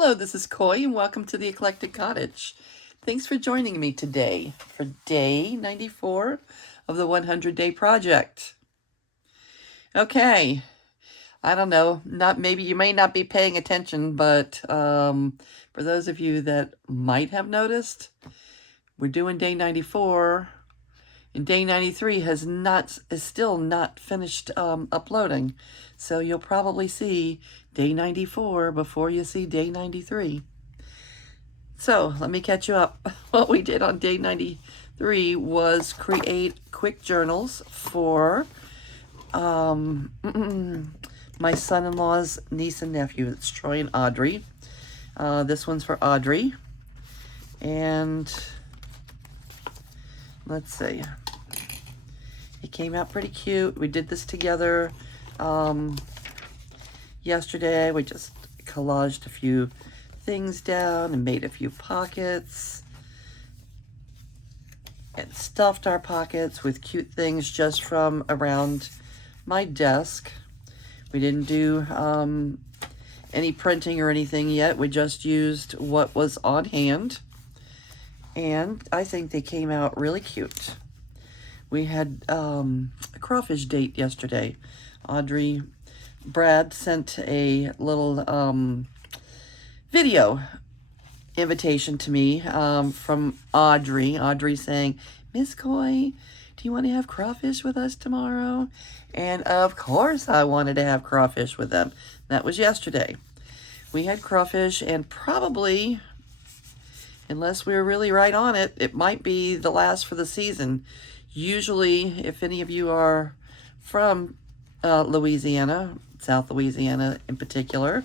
Hello, this is Coy, and welcome to the Eclectic Cottage. Thanks for joining me today for day 94 of the 100-day project. Okay, I don't know, maybe you may not be paying attention, but for those of you that might have noticed, we're doing day 94, and day 93 is still not finished uploading. So you'll probably see day 94 before you see day 93. So let me catch you up. What we did on day 93 was create quick journals for my son-in-law's niece and nephew. It's Troy and Audrey. This one's for Audrey. And let's see. It came out pretty cute. We did this together yesterday. We just collaged a few things down and made a few pockets and stuffed our pockets with cute things just from around my desk. We didn't do any printing or anything yet. We just used what was on hand, and I think they came out really cute. We had a crawfish date yesterday. Brad sent a little video invitation to me from Audrey. Audrey saying, "Miss Coy, do you want to have crawfish with us tomorrow?" And of course I wanted to have crawfish with them. That was yesterday. We had crawfish, and probably, unless we were really right on it, it might be the last for the season. Usually, if any of you are from Louisiana, South Louisiana in particular,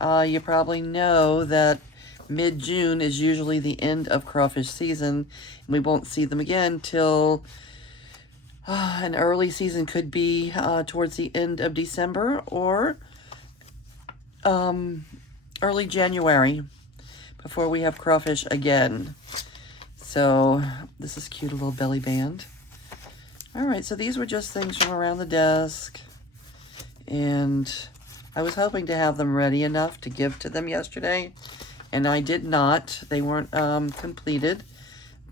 you probably know that mid-June is usually the end of crawfish season. We won't see them again till an early season could be towards the end of December or early January before we have crawfish again. So this is cute, a little belly band. All right, so these were just things from around the desk, and I was hoping to have them ready enough to give to them yesterday, and I did not. They weren't completed,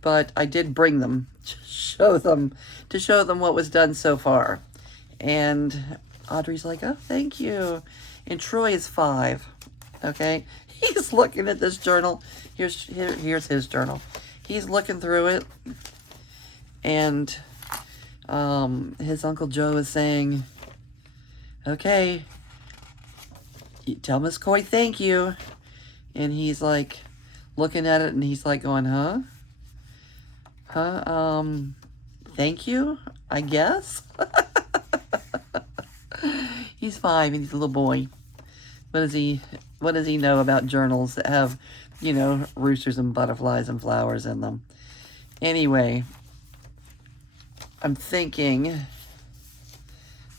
but I did bring them to show them what was done so far. And Audrey's like, "Oh, thank you." And Troy is 5. Okay, he's looking at this journal. Here's his journal. He's looking through it, and his Uncle Joe is saying, "Okay, tell Miss Coy thank you." And he's like looking at it, and he's like going, thank you, I guess. He's 5 and he's a little boy. What does he know about journals that have, roosters and butterflies and flowers in them? Anyway, I'm thinking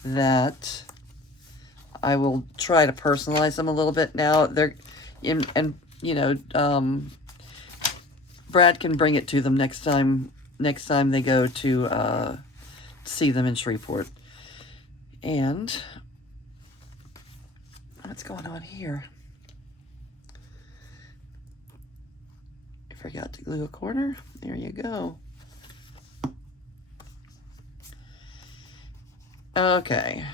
that I will try to personalize them a little bit now. Brad can bring it to them next time they go to see them in Shreveport. And what's going on here? I forgot to glue a corner. There you go. Okay.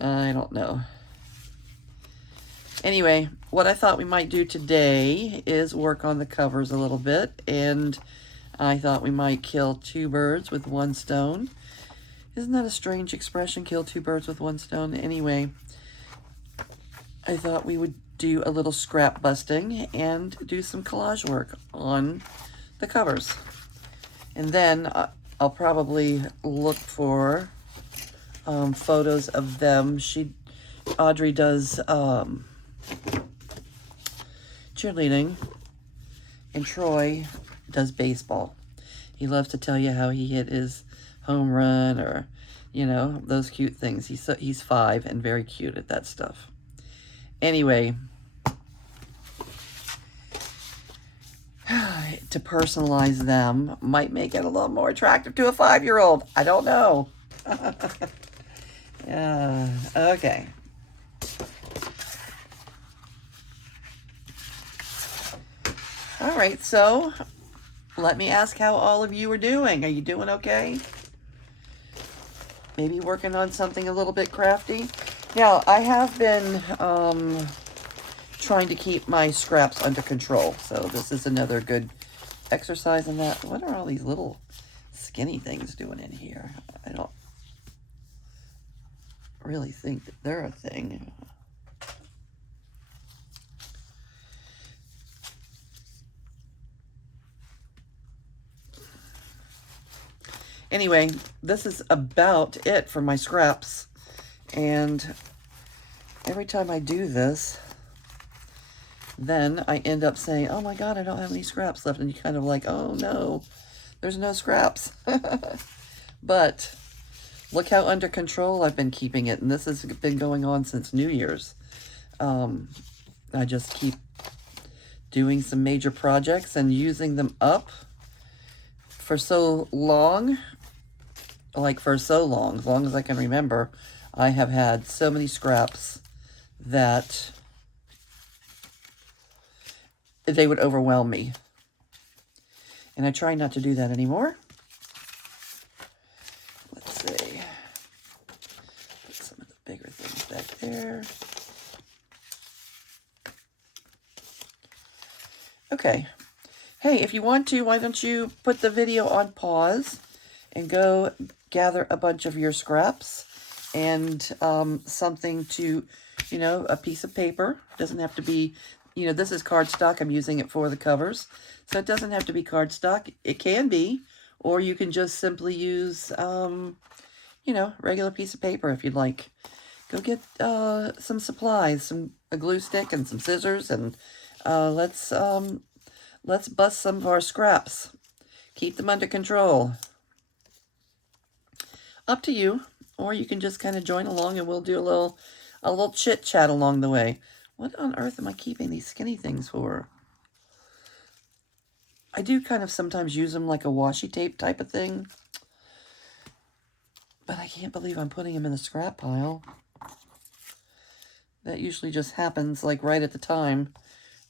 I don't know. Anyway, what I thought we might do today is work on the covers a little bit, and I thought we might kill 2 birds with 1 stone. Isn't that a strange expression, kill 2 birds with 1 stone? Anyway, I thought we would do a little scrap busting and do some collage work on the covers. And then I'll probably look for photos of them. Audrey does cheerleading, and Troy does baseball. He loves to tell you how he hit his home run, or those cute things. He's 5 and very cute at that stuff. Anyway, to personalize them might make it a little more attractive to a 5-year-old. I don't know. Okay. right, so let me ask how all of you are doing. Are you doing okay? Maybe working on something a little bit crafty? Now, I have been trying to keep my scraps under control, so this is another good exercise in that. What are all these little skinny things doing in here? I don't really think that they're a thing. Anyway, this is about it for my scraps. And every time I do this, then I end up saying, oh my God, I don't have any scraps left. And you kind of like, oh no, there's no scraps. But look how under control I've been keeping it. And this has been going on since New Year's. I just keep doing some major projects and using them up for so long. Like for so long, as long as I can remember, I have had so many scraps that they would overwhelm me. And I try not to do that anymore. Let's see. Put some of the bigger things back there. Okay. Hey, if you want to, why don't you put the video on pause and go gather a bunch of your scraps and something to, you know, a piece of paper. Doesn't have to be, you know, this is cardstock. I'm using it for the covers. So it doesn't have to be cardstock. It can be, or you can just simply use, you know, regular piece of paper if you'd like. Go get some supplies, a glue stick and some scissors, and let's bust some of our scraps. Keep them under control. Up to you, or you can just kind of join along and we'll do a little chit chat along the way. What on earth am I keeping these skinny things for? I do kind of sometimes use them like a washi tape type of thing, but I can't believe I'm putting them in the scrap pile. That usually just happens like right at the time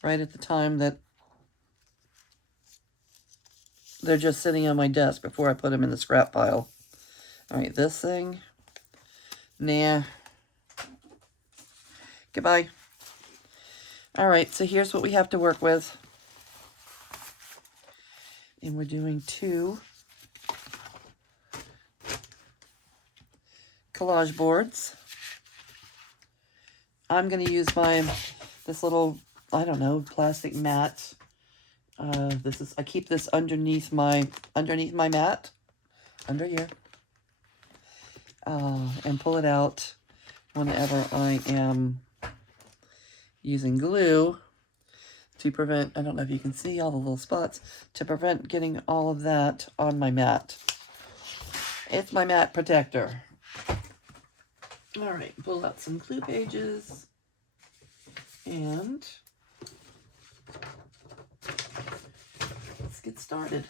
that they're just sitting on my desk before I put them in the scrap pile. All right, this thing, nah, goodbye. All right, so here's what we have to work with. And we're doing 2 collage boards. I'm going to use this little, I don't know, plastic mat. I keep this underneath my mat, under here. And pull it out whenever I am using glue to prevent, I don't know if you can see all the little spots, to prevent getting all of that on my mat. It's my mat protector. All right, pull out some glue pages and let's get started.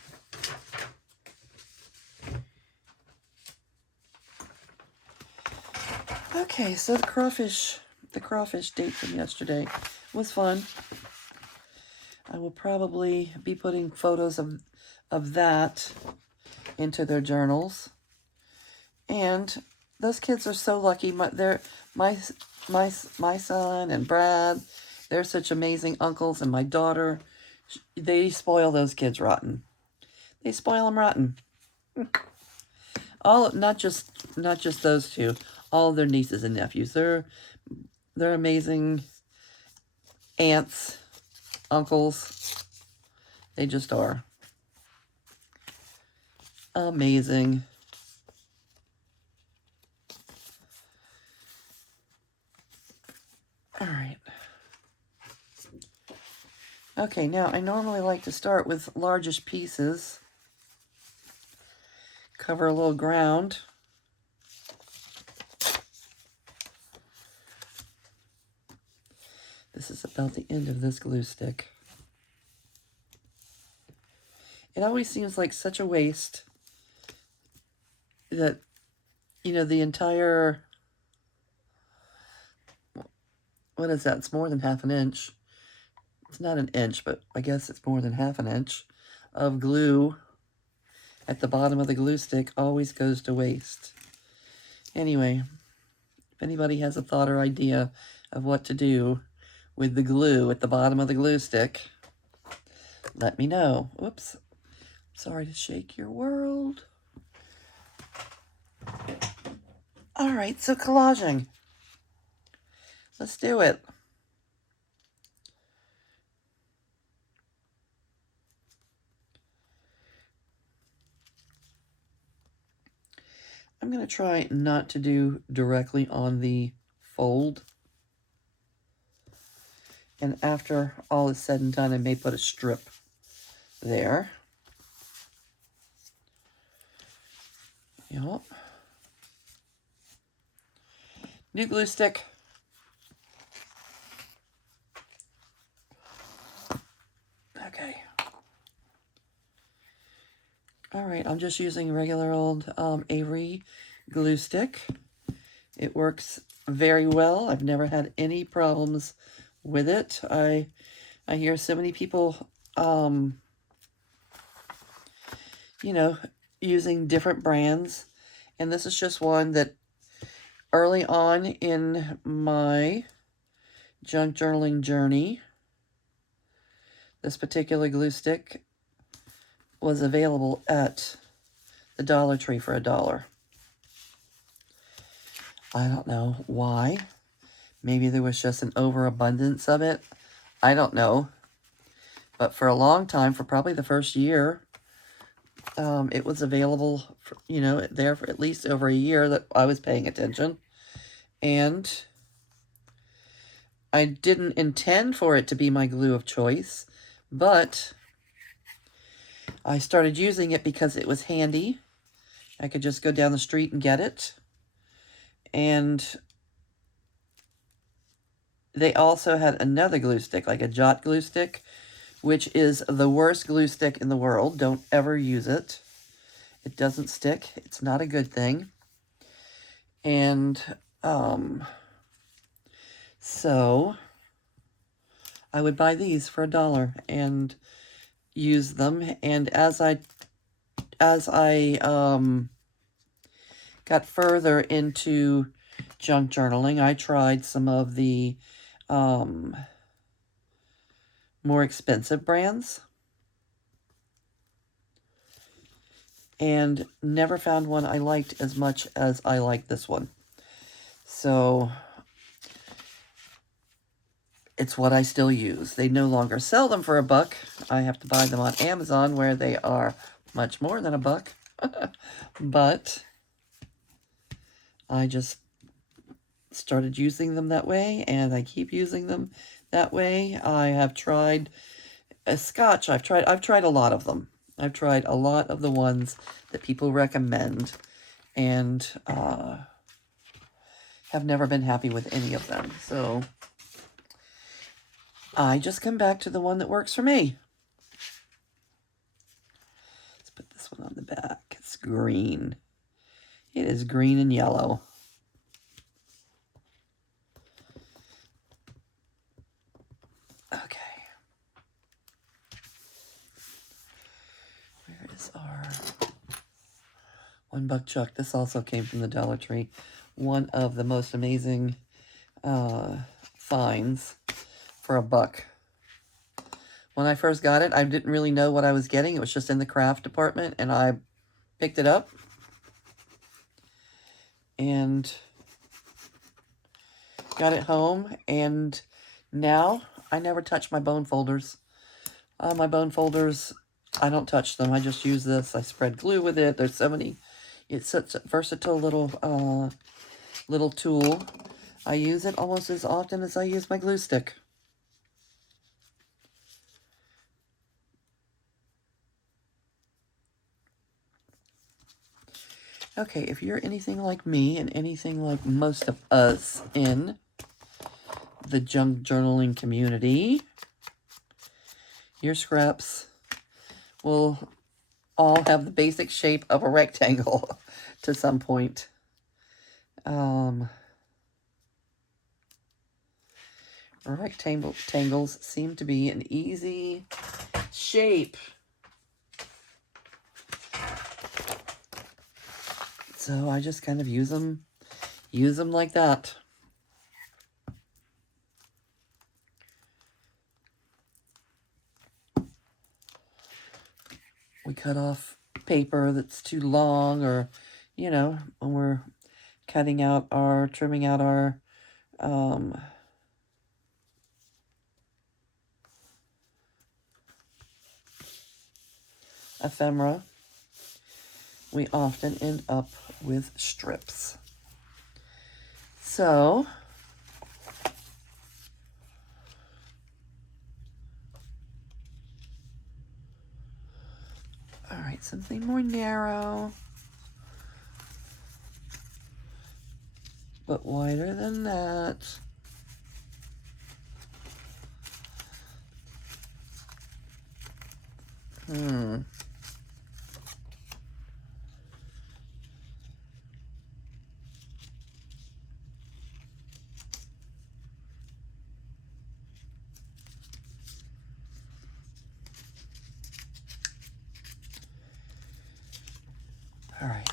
Okay, so the crawfish date from yesterday was fun. I will probably be putting photos of that into their journals. And those kids are so lucky. My son and Brad, they're such amazing uncles, and my daughter, they spoil those kids rotten. They spoil them rotten. Not just those 2. All of their nieces and nephews. They're amazing aunts, uncles. They just are amazing. All right. Okay, now I normally like to start with largest pieces. Cover a little ground. This is about the end of this glue stick. It always seems like such a waste that, you know, the entire, what is that? It's more than half an inch. it's not an inch, but I guess it's more than half an inch of glue at the bottom of the glue stick always goes to waste. Anyway, if anybody has a thought or idea of what to do with the glue at the bottom of the glue stick, let me know. Oops. Sorry to shake your world. All right, so collaging. Let's do it. I'm going to try not to do directly on the fold. And after all is said and done, I may put a strip there. Yep. New glue stick. Okay. All right, I'm just using regular old Avery glue stick. It works very well. I've never had any problems with it. I hear so many people, you know, using different brands. And this is just one that early on in my junk journaling journey, this particular glue stick was available at the Dollar Tree for $1. I don't know why. Maybe there was just an overabundance of it. I don't know. But for a long time, for probably the first year, it was available, for, you know, there for at least over a year that I was paying attention. And I didn't intend for it to be my glue of choice, but I started using it because it was handy. I could just go down the street and get it. And they also had another glue stick, like a Jot glue stick, which is the worst glue stick in the world. Don't ever use it. It doesn't stick. It's not a good thing. And so I would buy these for $1 and use them. And as I got further into junk journaling, I tried some of the more expensive brands and never found one I liked as much as I like this one. So it's what I still use. They no longer sell them for $1. I have to buy them on Amazon where they are much more than $1. But I just started using them that way, and I keep using them that way. I have tried a Scotch. I've tried a lot of them. I've tried a lot of the ones that people recommend, and have never been happy with any of them. So I just come back to the one that works for me. Let's put this one on the back. It's green. It is green and yellow. Okay. Where is our $1 chuck? This also came from the Dollar Tree. One of the most amazing finds for $1. When I first got it, I didn't really know what I was getting. It was just in the craft department, and I picked it up. And got it home, and now I never touch my bone folders. My bone folders, I don't touch them. I just use this. I spread glue with it. There's so many. It's such a versatile little little tool. I use it almost as often as I use my glue stick. Okay, if you're anything like me and anything like most of us in the junk journaling community, your scraps will all have the basic shape of a rectangle to some point. rectangles seem to be an easy shape. So I just kind of use them like that. We cut off paper that's too long, or, you know, when we're trimming out our ephemera, we often end up with strips. So, all right, something more narrow, but wider than that. All right.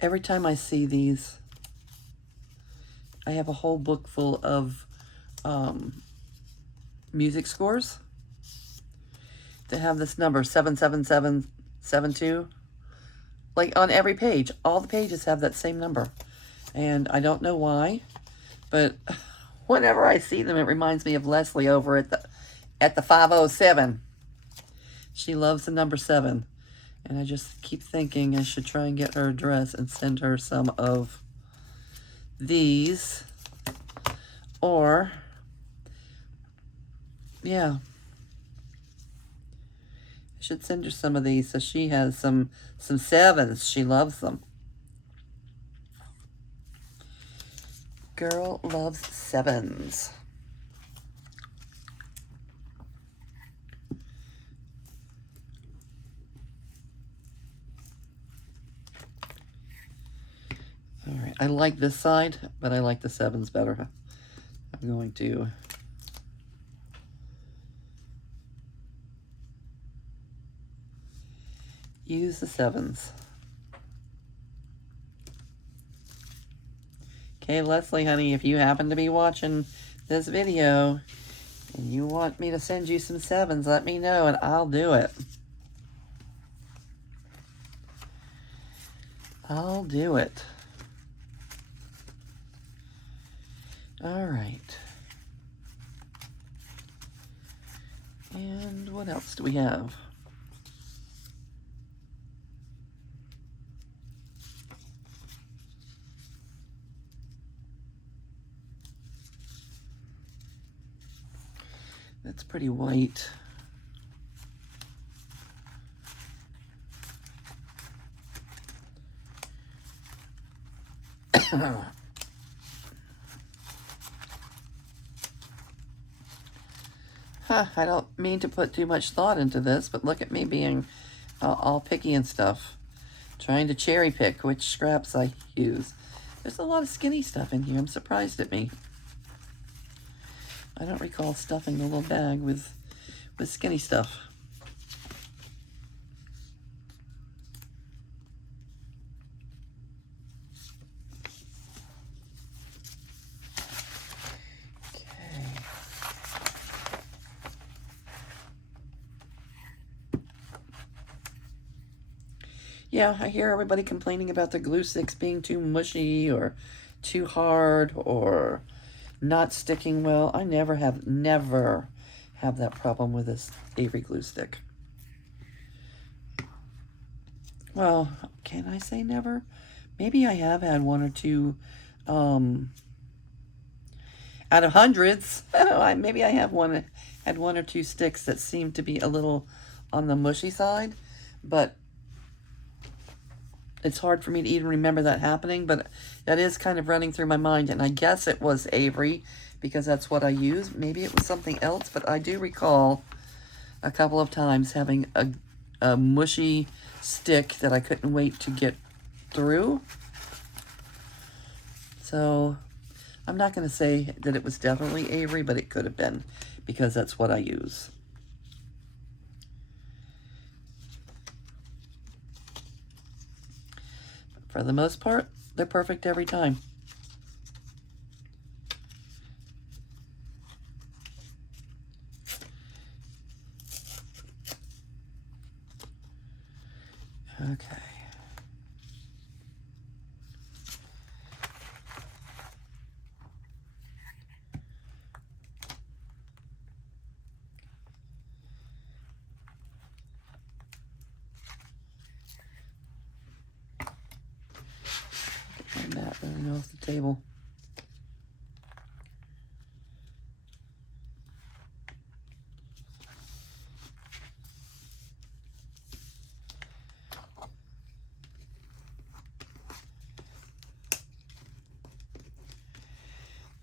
Every time I see these, I have a whole book full of music scores that have this number 77772. Like on every page, all the pages have that same number. And I don't know why, but whenever I see them, it reminds me of Leslie over at the 507. She loves the number 7. And I just keep thinking I should try and get her address and send her some of these. Or, yeah, I should send her some of these so she has some 7s. She loves them. Girl loves 7s. All right, I like this side, but I like the 7s better. I'm going to use the 7s. Okay, Leslie, honey, if you happen to be watching this video and you want me to send you some 7s, let me know and I'll do it. I'll do it. All right. And what else do we have? That's pretty white. I don't mean to put too much thought into this, but look at me being all picky and stuff. Trying to cherry pick which scraps I use. There's a lot of skinny stuff in here. I'm surprised at me. I don't recall stuffing the little bag with skinny stuff. Yeah, I hear everybody complaining about the glue sticks being too mushy or too hard or not sticking well. I never have that problem with this Avery glue stick. Well, can I say never? Maybe I have had one or two out of hundreds. Maybe I have had one or two sticks that seem to be a little on the mushy side, but it's hard for me to even remember that happening, but that is kind of running through my mind, and I guess it was Avery because that's what I use. Maybe it was something else, but I do recall a couple of times having a mushy stick that I couldn't wait to get through. So I'm not going to say that it was definitely Avery, but it could have been, because that's what I use. For the most part, they're perfect every time. Okay. Get my mat running off the table.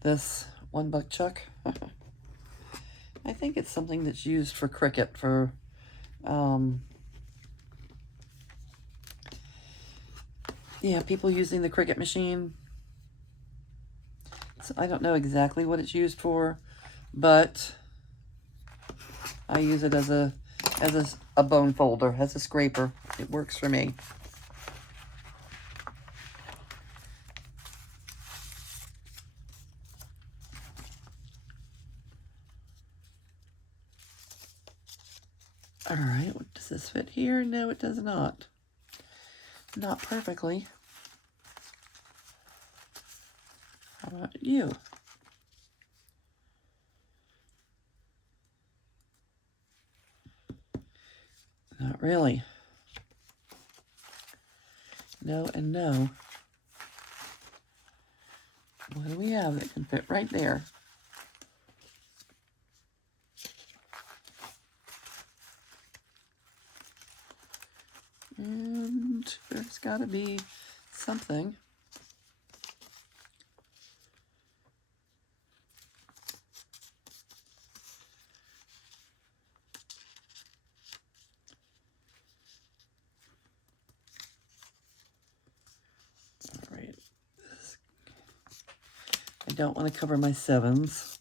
This $1 chuck. I think it's something that's used for cricket, for yeah, people using the cricket machine. So I don't know exactly what it's used for, but I use it as a bone folder, as a scraper. It works for me. All right, does this fit here? No, it does not. Not perfectly. How about you? Not really. No and no. What do we have that can fit right there? And there's got to be something. All right. I don't want to cover my 7s.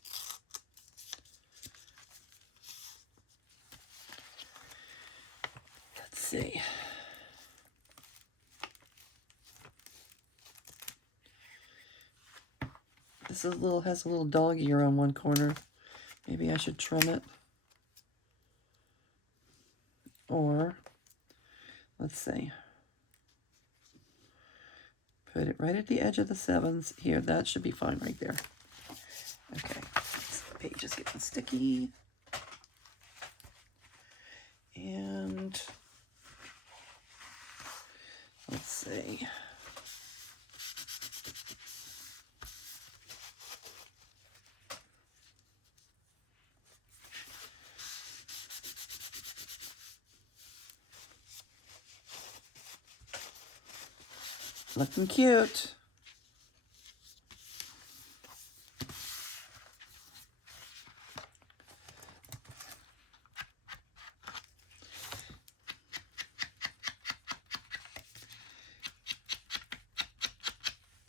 Let's see. This is has a little dog ear on one corner. Maybe I should trim it. Or, let's see. Put it right at the edge of the 7s. Here, that should be fine right there. Okay, this page is getting sticky. And let's see. Looking cute.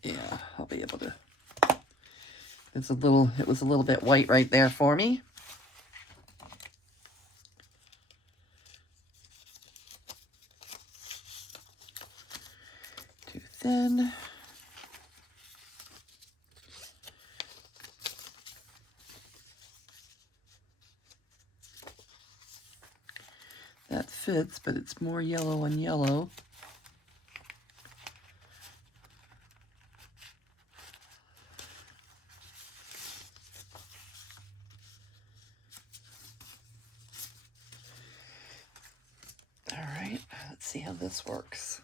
Yeah, I'll be able to. It was a little bit white right there for me. Too thin. That fits, but it's more yellow on yellow. All right, let's see how this works.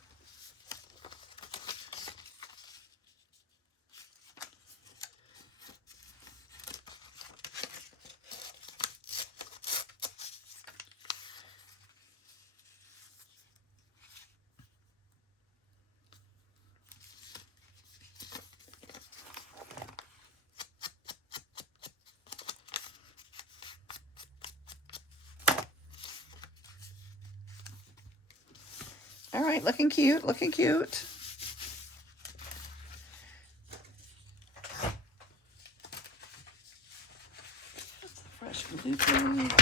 All right, looking cute, looking cute. 2-page.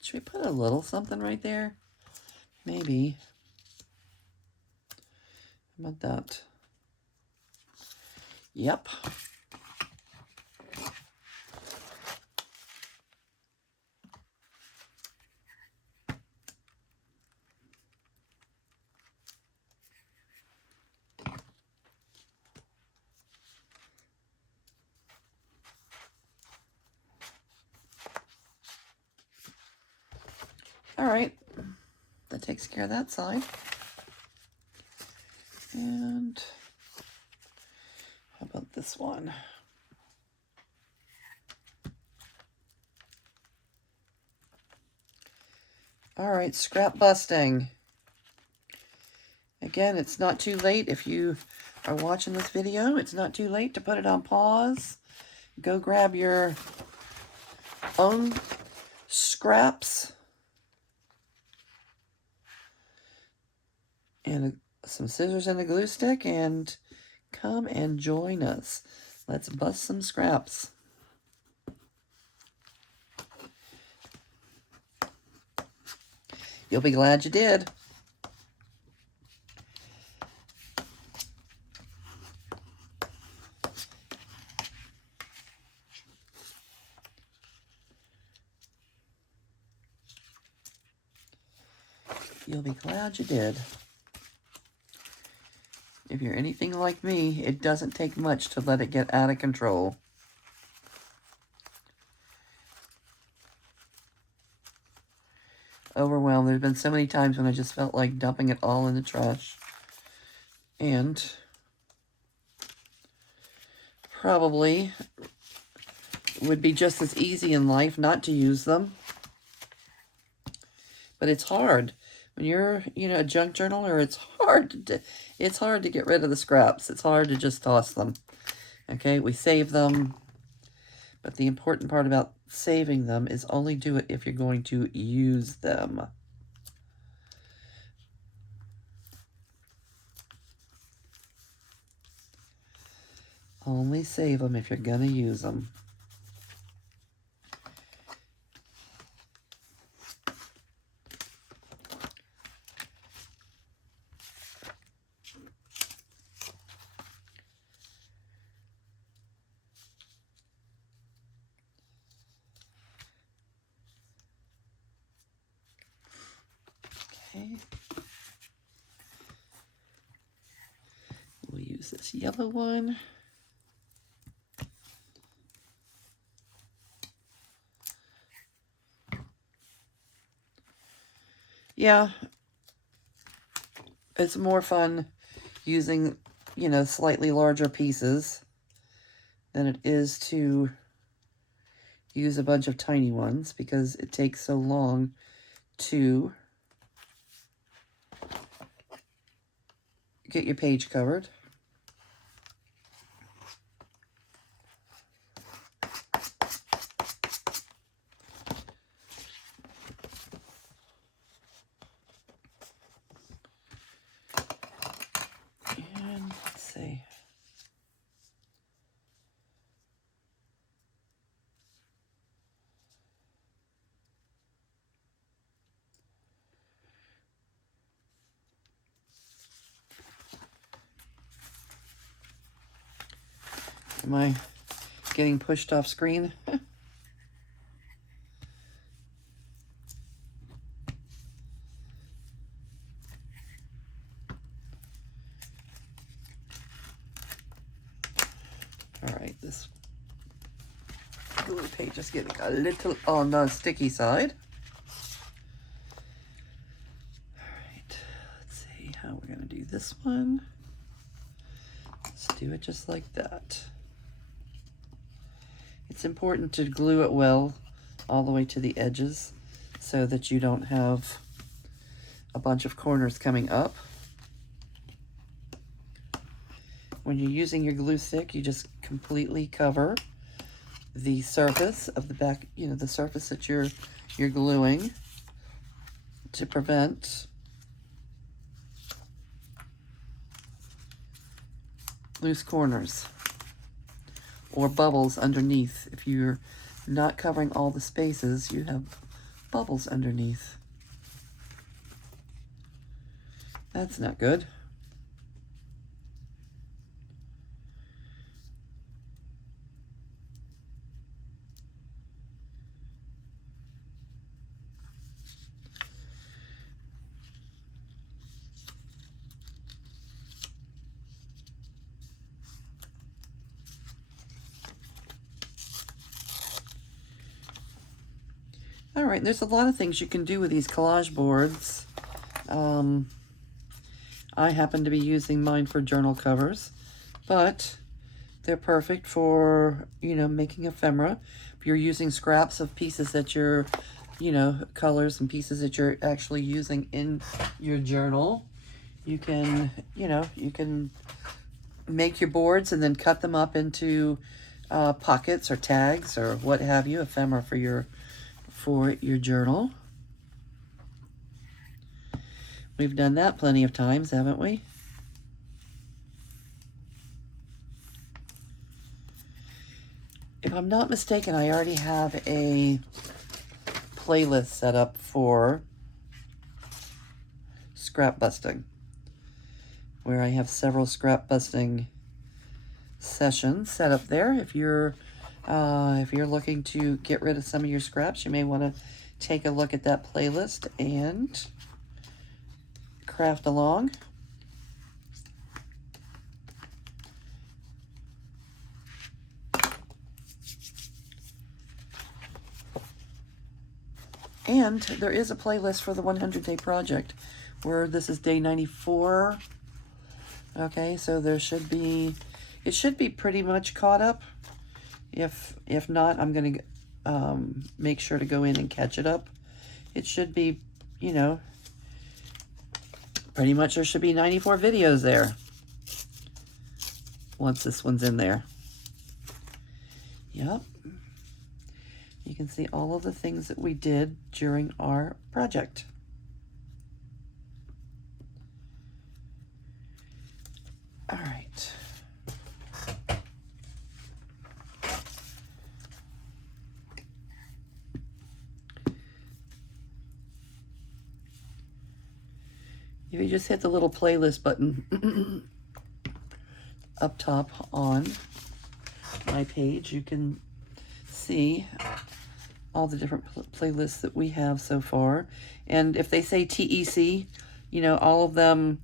Should we put a little something right there? Maybe. How about that? Yep. All right. That takes care of that side. And how about this one? All right, scrap busting. Again, it's not too late if you are watching this video. It's not too late to put it on pause. Go grab your own scraps and some scissors and a glue stick and come and join us. Let's bust some scraps. You'll be glad you did. You'll be glad you did. If you're anything like me, it doesn't take much to let it get out of control. Overwhelmed. There's been so many times when I just felt like dumping it all in the trash. And probably would be just as easy in life not to use them. But it's hard. When you're, a junk journaler, it's hard to get rid of the scraps. It's hard to just toss them. Okay, we save them. But the important part about saving them is only do it if you're going to use them. Only save them if you're going to use them. Okay. We'll use this yellow one. Yeah, it's more fun using, slightly larger pieces than it is to use a bunch of tiny ones because it takes so long to get your page covered. And let's see. getting pushed off screen. All right, this glue page is getting a little on the sticky side. All right, let's see how we're gonna do this one. Let's do it just like that. It's important to glue it well all the way to the edges so that you don't have a bunch of corners coming up. When you're using your glue stick, you just completely cover the surface of the back, the surface that you're gluing to prevent loose corners or bubbles underneath. If you're not covering all the spaces, you have bubbles underneath. That's not good. All right, there's a lot of things you can do with these collage boards. I happen to be using mine for journal covers, but they're perfect for, making ephemera. If you're using scraps of pieces that you're, colors and pieces that you're actually using in your journal, you can, you can make your boards and then cut them up into pockets or tags or what have you, ephemera for your journal. We've done that plenty of times, haven't we? If I'm not mistaken, I already have a playlist set up for scrap busting, where I have several scrap busting sessions set up there. If you're looking to get rid of some of your scraps, you may want to take a look at that playlist and craft along. And there is a playlist for the 100-day project where this is day 94. Okay, so it should be pretty much caught up. If not, I'm going to make sure to go in and catch it up. It should be, pretty much there should be 94 videos there once this one's in there. Yep. You can see all of the things that we did during our project. All right. If you just hit the little playlist button up top on my page, you can see all the different playlists that we have so far. And if they say TEC, all of them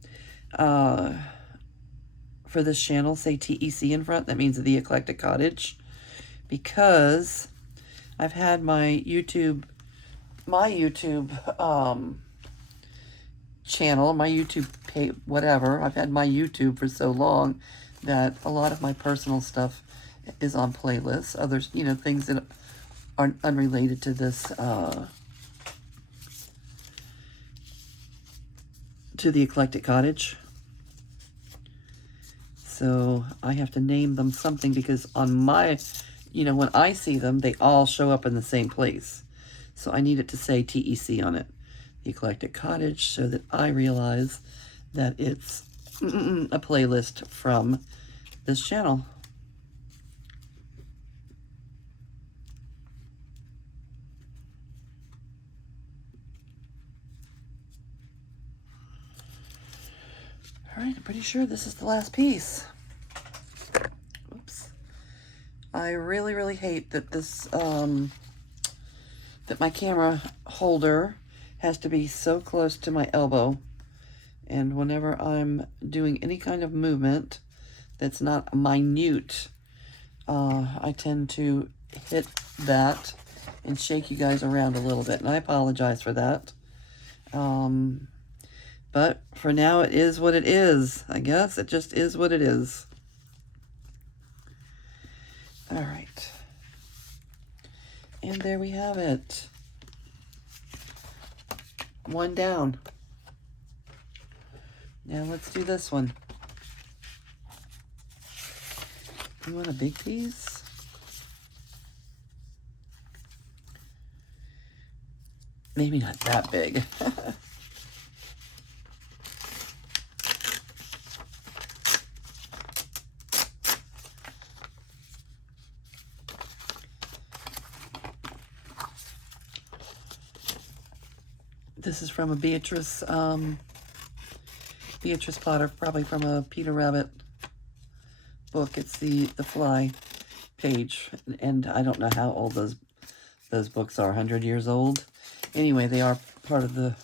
for this channel say TEC in front. That means the Eclectic Cottage, because I've had my YouTube channel, my YouTube page, whatever. I've had my YouTube for so long that a lot of my personal stuff is on playlists. Others, things that are unrelated to this, to the Eclectic Cottage. So I have to name them something because on my, when I see them, they all show up in the same place. So I need it to say TEC on it, the Eclectic Cottage, so that I realize that it's a playlist from this channel. All right, I'm pretty sure this is the last piece. Oops. I really, really hate that this, that my camera holder has to be so close to my elbow. And whenever I'm doing any kind of movement that's not minute, I tend to hit that and shake you guys around a little bit. And I apologize for that. But for now, it is what it is. I guess it just is what it is. All right. And there we have it. One down. Now let's do this one. You want a big piece? Maybe not that big. This is from a Beatrice Potter, probably from a Peter Rabbit book. It's the Fly page, and I don't know how old those books are, 100 years old. Anyway, they are part of the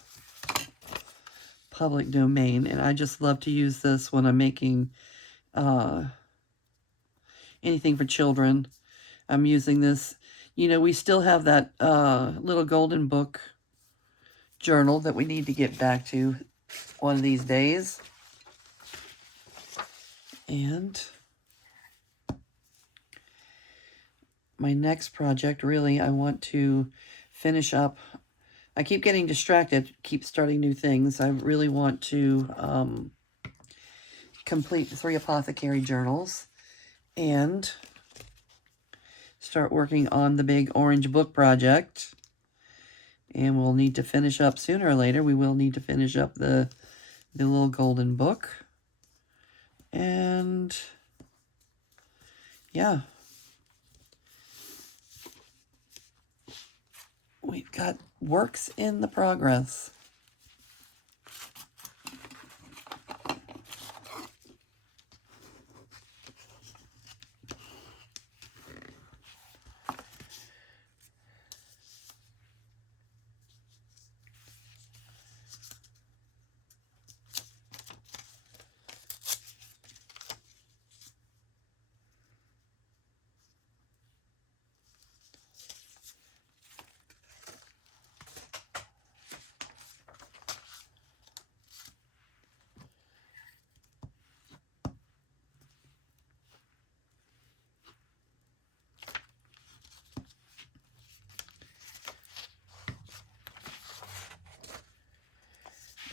public domain, and I just love to use this when I'm making anything for children. I'm using this. You know, we still have that little golden book journal that we need to get back to one of these days. And my next project, really, I want to finish up. I keep getting distracted, keep starting new things. I really want to complete the 3 apothecary journals and start working on the big orange book project. And we'll need to finish up sooner or later. We will need to finish up the little golden book. And yeah. We've got works in the progress.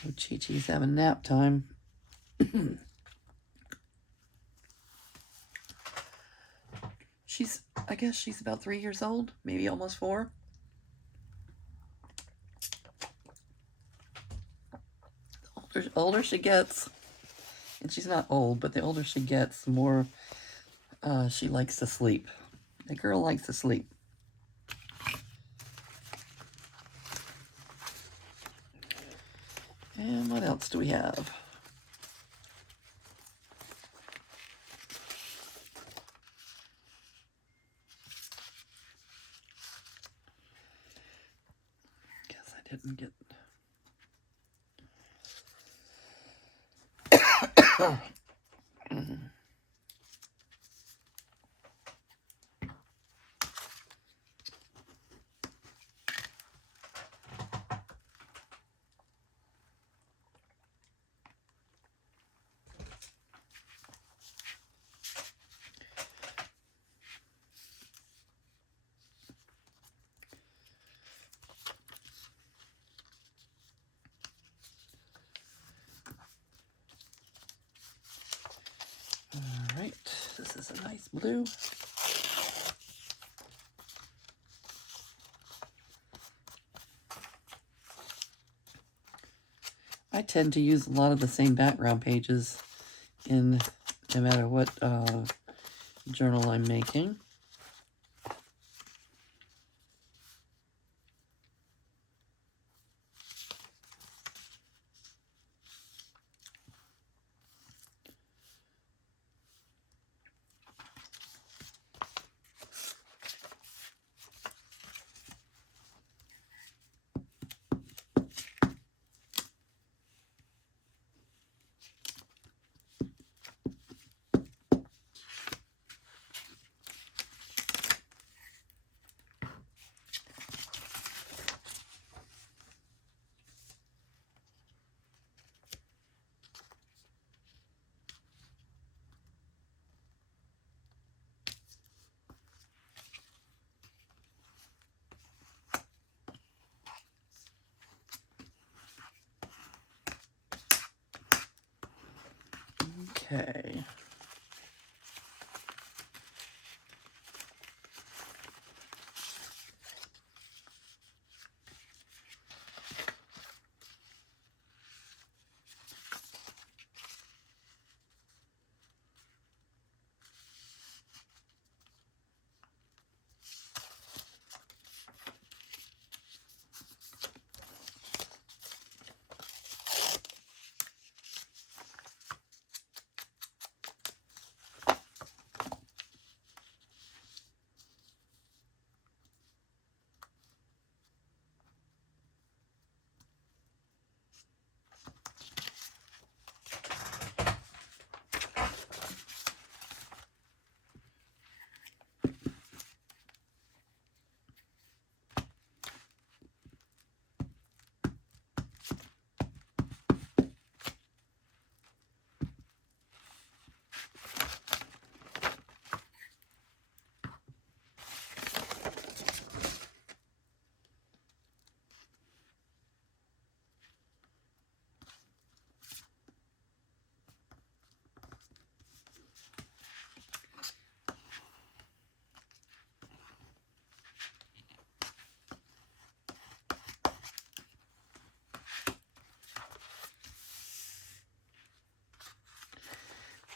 Oh, Chi-Chi's having nap time. I guess she's about 3 years old, maybe almost 4. The older she gets, and she's not old, but the older she gets, the more she likes to sleep. The girl likes to sleep. And what else do we have? Guess I didn't get... All right, this is a nice blue. I tend to use a lot of the same background pages in no matter what journal I'm making. Okay.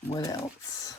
What else?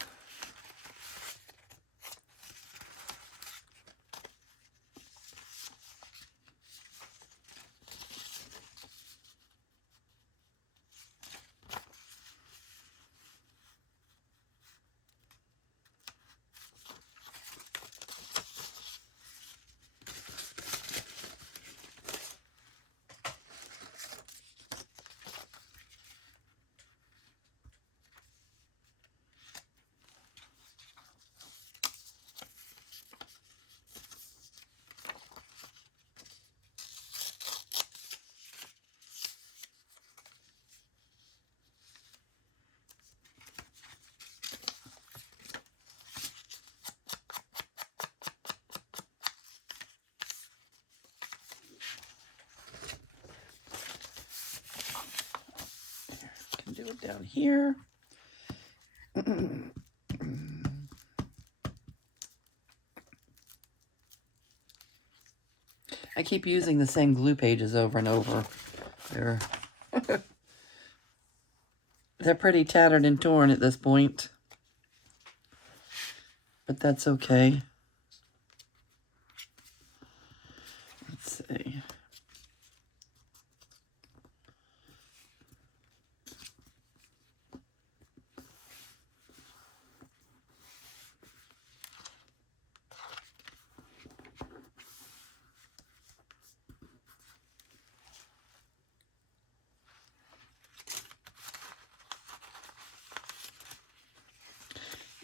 Can do it down here. I keep using the same glue pages over and over. They're pretty tattered and torn at this point, but that's okay. Let's see.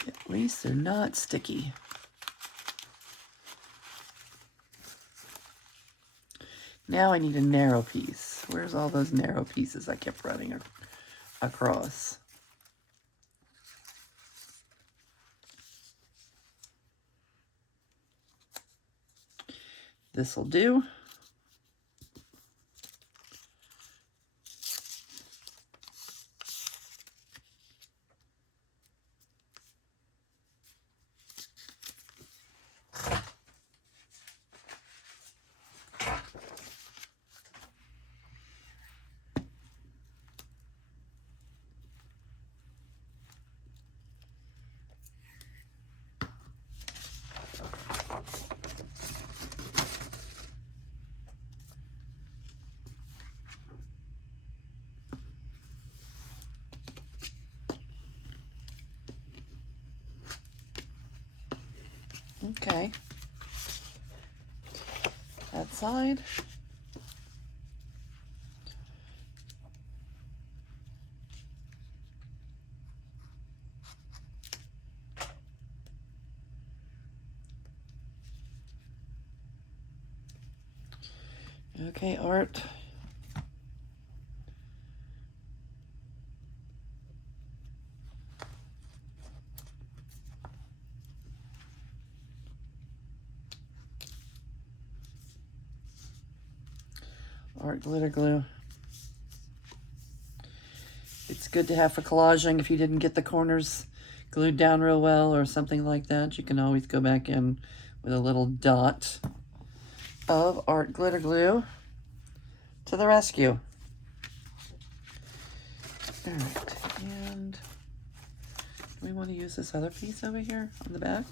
At least they're not sticky. Now I need a narrow piece. Where's all those narrow pieces I kept running across? This'll do. Okay. That side. Okay, Art. Art glitter glue. It's It's good to have for collaging if you didn't get the corners glued down real well or something like that. You can always go back in with a little dot of art glitter glue to the rescue. All right, and do we want to use this other piece over here on the back?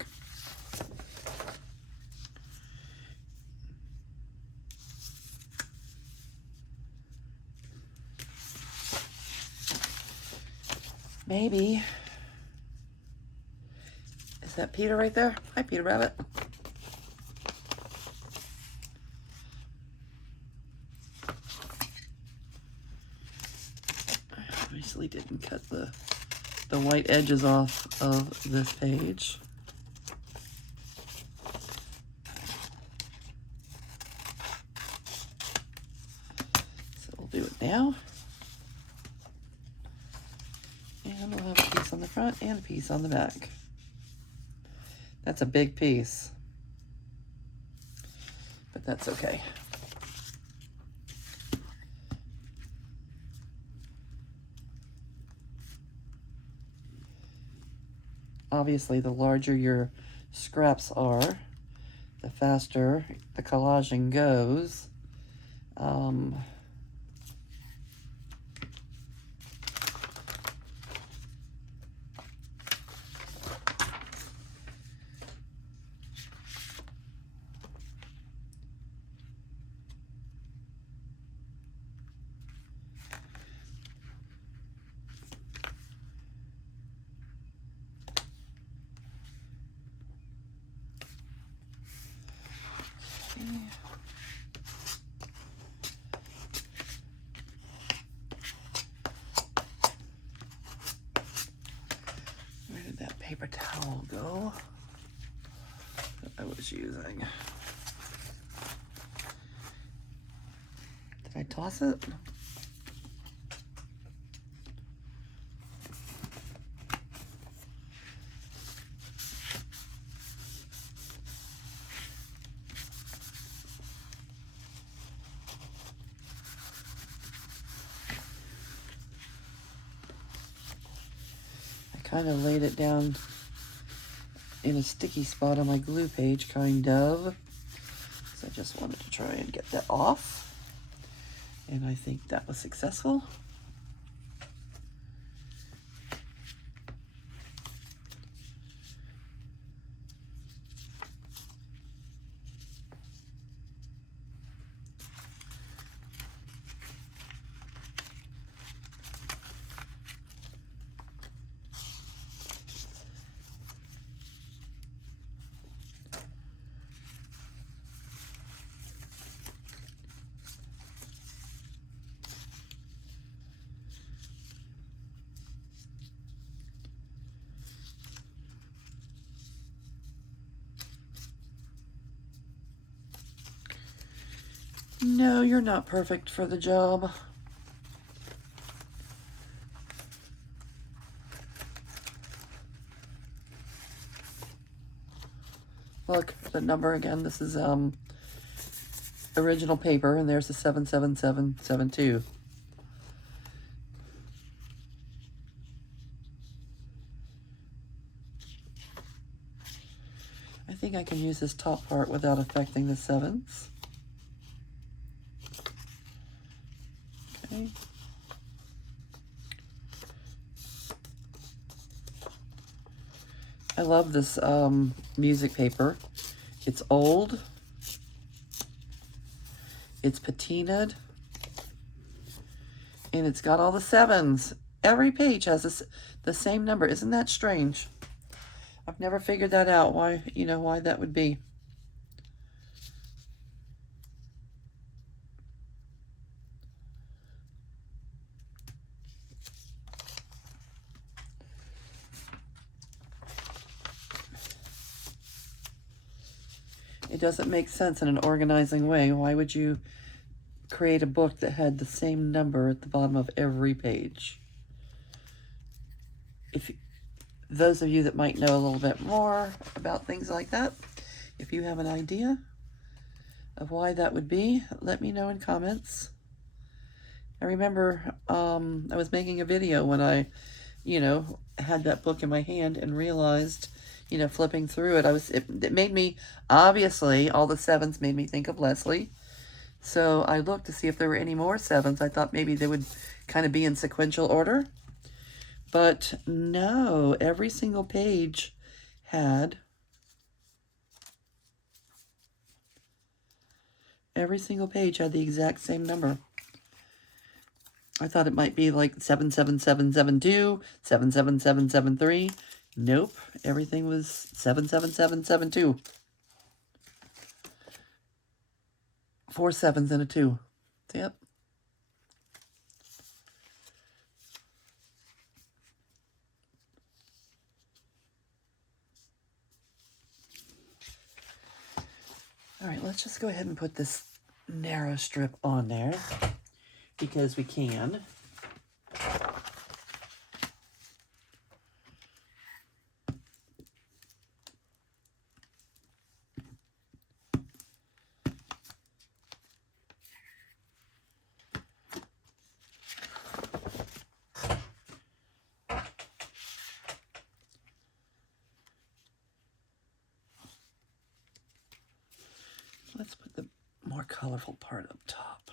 Maybe. Is that Peter right there? Hi, Peter Rabbit. I obviously didn't cut the white edges off of this page. So we'll do it now. And we'll have a piece on the front and a piece on the back. That's a big piece, but that's okay. Obviously, the larger your scraps are, the faster the collaging goes. Where did that paper towel go that I was using? Did I toss it? Kind of laid it down in a sticky spot on my glue page, kind of. So I just wanted to try and get that off. And I think that was successful. No, you're not perfect for the job. Look, the number again, this is original paper, and there's the 77772. I think I can use this top part without affecting the sevens. Okay. I love this music paper. It's old. It's patinaed. And it's got all the sevens. Every page has the same number. Isn't that strange? I've never figured that out, why that would be. It doesn't make sense in an organizing way. Why would you create a book that had the same number at the bottom of every page? If those of you that might know a little bit more about things like that, if you have an idea of why that would be, let me know in comments. I remember I was making a video when I, you know, had that book in my hand and realized, you know, flipping through it, it made me, obviously, all the sevens made me think of Leslie. So I looked to see if there were any more sevens. I thought maybe they would kind of be in sequential order. But no, every single page had the exact same number. I thought it might be like 77772, 77773. Nope, everything was 77772. 4 sevens and a 2. Yep. All right, let's just go ahead and put this narrow strip on there because we can. Let's put the more colorful part up top.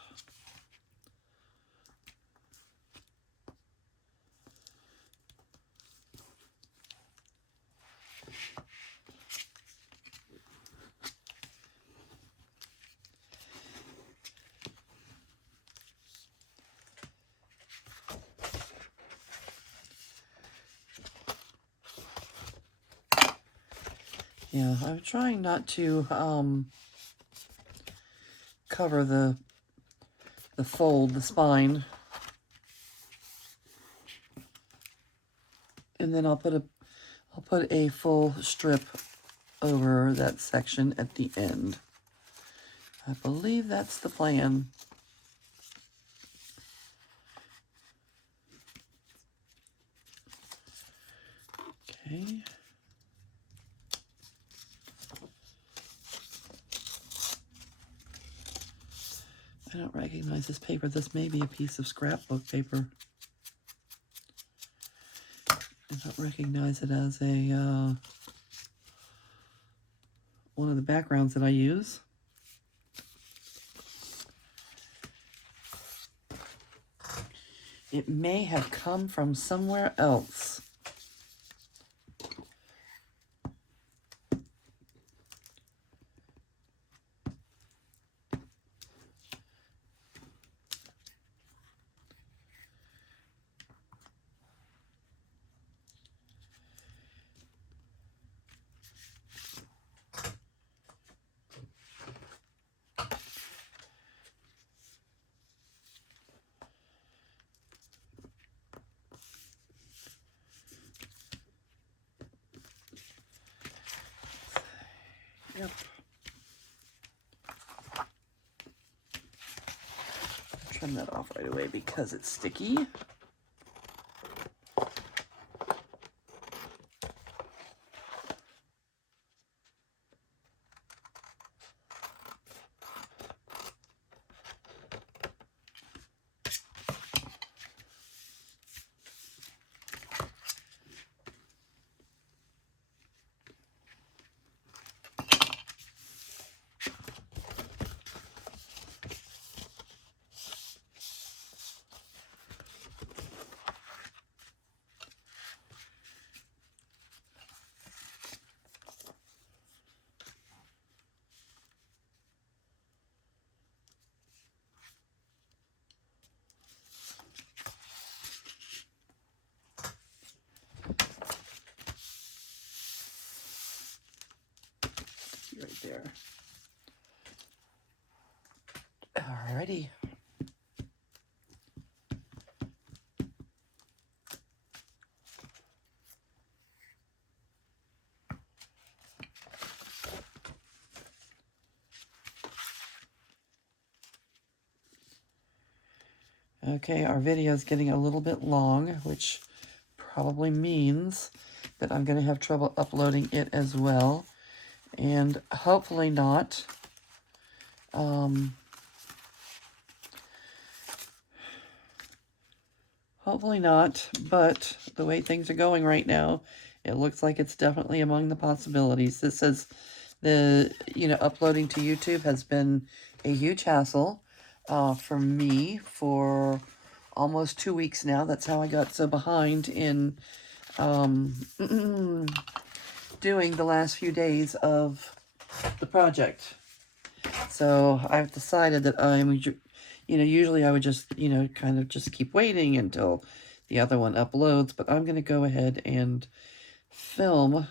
Yeah, I'm trying not to cover the fold, the spine. And then I'll put a full strip over that section at the end. I believe that's the plan. Okay. I don't recognize this paper. This may be a piece of scrapbook paper. I don't recognize it as a one of the backgrounds that I use. It may have come from somewhere else. Yep. Trim that off right away because it's sticky. Right there. Alrighty. Okay, our video is getting a little bit long, which probably means that I'm going to have trouble uploading it as well. And hopefully not. Hopefully not, but the way things are going right now, it looks like it's definitely among the possibilities. This says uploading to YouTube has been a huge hassle for me for almost 2 weeks now. That's how I got so behind in doing the last few days of the project. So I've decided that usually I would just, kind of just keep waiting until the other one uploads, but I'm going to go ahead and film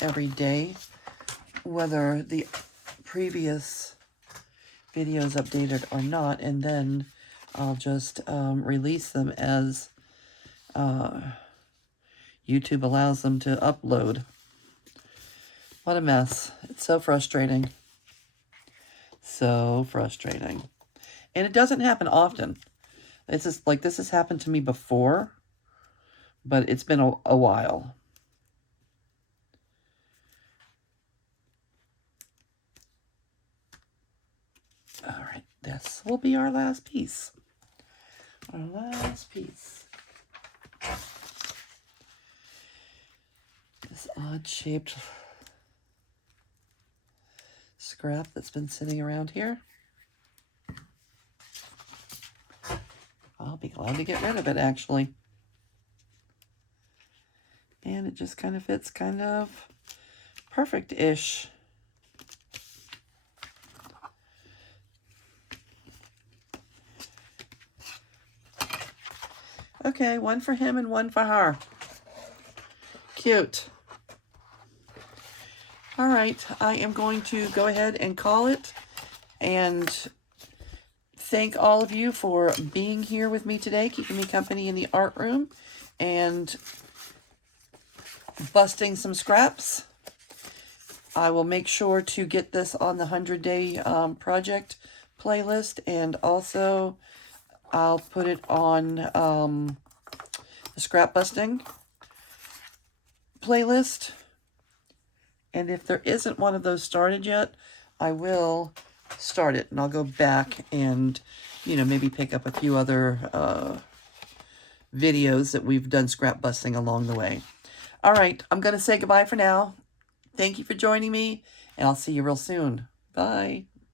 every day, whether the previous video is updated or not, and then I'll just release them as YouTube allows them to upload. What a mess. It's so frustrating. So frustrating. And it doesn't happen often. It's just like this has happened to me before, but it's been a while. All right, this will be our last piece. Our last piece. This odd-shaped scrap that's been sitting around here. I'll be glad to get rid of it, actually. And it just kind of fits kind of perfect-ish. Okay, one for him and one for her. Cute. All right, I am going to go ahead and call it and thank all of you for being here with me today, keeping me company in the art room and busting some scraps. I will make sure to get this on the 100-day project playlist, and also I'll put it on the scrap busting playlist. And if there isn't one of those started yet, I will start it, and I'll go back and, maybe pick up a few other videos that we've done scrap busting along the way. All right, I'm going to say goodbye for now. Thank you for joining me, and I'll see you real soon. Bye.